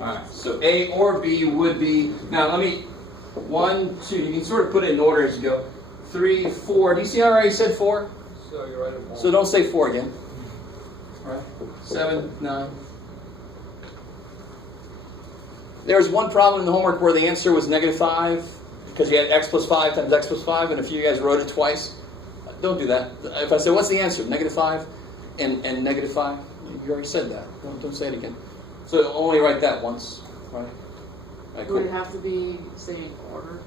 Alright, so A or B would be, now let me, 1, 2, you can sort of put it in order as you go. 3, 4, do you see how I already said 4? So you're right at 1. So don't say 4 again. Alright, 7, 9. There's one problem in the homework where the answer was -5, because you had x plus 5 times x plus 5, and a few of you guys wrote it twice. Don't do that. If I say, what's the answer? -5 and -5. You already said that. Don't say it again. So only write that once. Right? Right, cool. Would it have to be, say, in order?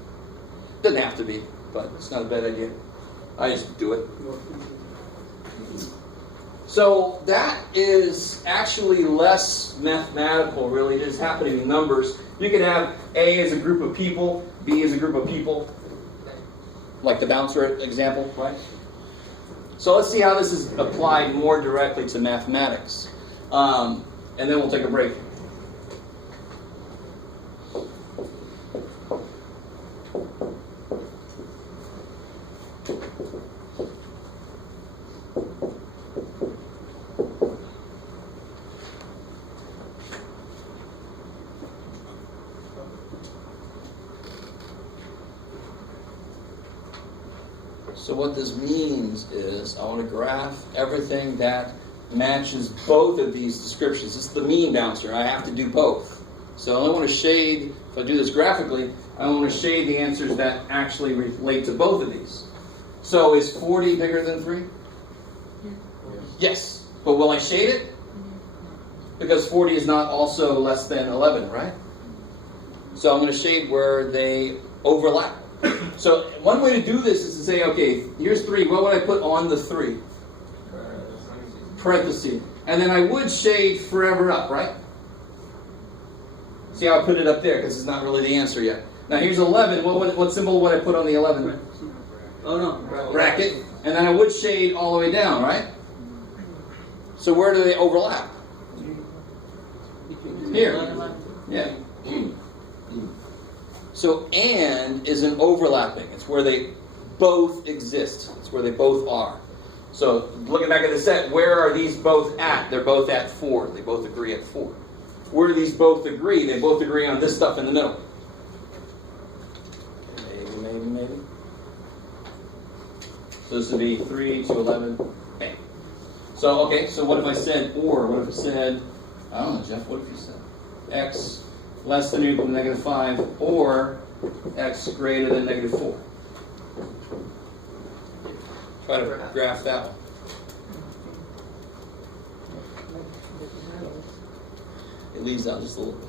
Doesn't have to be, but it's not a bad idea. I just do it. So that is actually less mathematical, really. It is happening in numbers. You could have A as a group of people, B as a group of people, like the bouncer example, right? So let's see how this is applied more directly to mathematics. And then we'll take a break. So what this means is I want to graph everything that matches both of these descriptions. This is the mean bouncer. I have to do both. So I only want to shade, if I do this graphically, I want to shade the answers that actually relate to both of these. So is 40 bigger than 3? Yes. But will I shade it? Because 40 is not also less than 11, right? So I'm going to shade where they overlap. So one way to do this is to say, okay, here's 3. What would I put on the 3? Parentheses. And then I would shade forever up, right? See how I put it up there, because it's not really the answer yet. Now here's 11. What symbol would I put on the 11? Oh no. Bracket. And then I would shade all the way down, right? So where do they overlap? Here. Yeah. So and is an overlapping. It's where they both exist. It's where they both are. So looking back at the set, where are these both at? They're both at 4. They both agree at 4. Where do these both agree? They both agree on this stuff in the middle. Maybe. So this would be 3 to 11. Bang. So, okay, so what if I said or? What if I said, I don't know, Jeff, what if you said x less than or equal to -5 or x greater than -4? Try to graph that one. It leaves out just a little bit.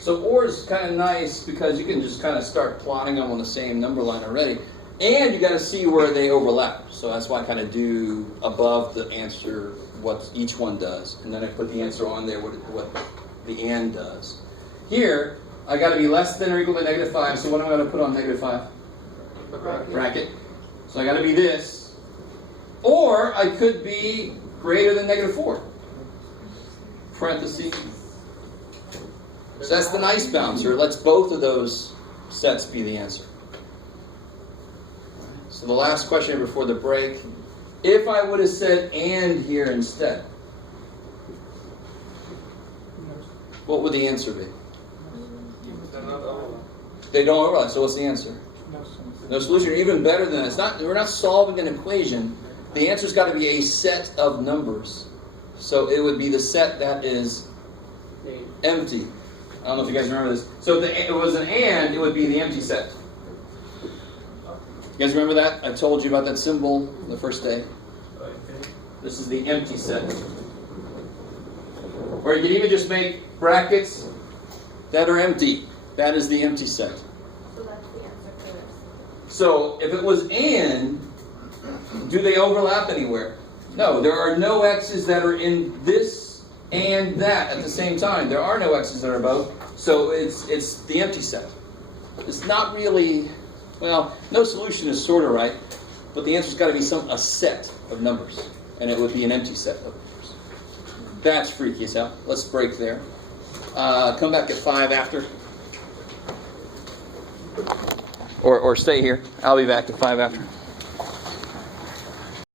So or is kind of nice because you can just kind of start plotting them on the same number line already. And you got to see where they overlap. So that's why I kind of do above the answer what each one does. And then I put the answer on there, what the and does. Here, I got to be less than or equal to -5. So what am I going to put on -5? Bracket. So I got to be this. Or I could be greater than -4. Parentheses. So that's the nice bouncer. It lets both of those sets be the answer. So the last question before the break. If I would have said and here instead, what would the answer be? They don't overlap. So what's the answer? No solution. Even better than that. We're not solving an equation. The answer's got to be a set of numbers. So it would be the set that is empty. I don't know if you guys remember this. So if it was an and, it would be the empty set. You guys remember that? I told you about that symbol the first day. This is the empty set. Or you could even just make brackets that are empty. That is the empty set. So that's the answer for this. So if it was and, do they overlap anywhere? No, there are no x's that are in this and that at the same time. There are no x's that are both. So it's the empty set. It's not really, well, no solution is sort of right, but the answer's got to be a set of numbers, and it would be an empty set of numbers. That's freaky as hell. Let's break there. Come back at 5 after. Or stay here. I'll be back at 5 after.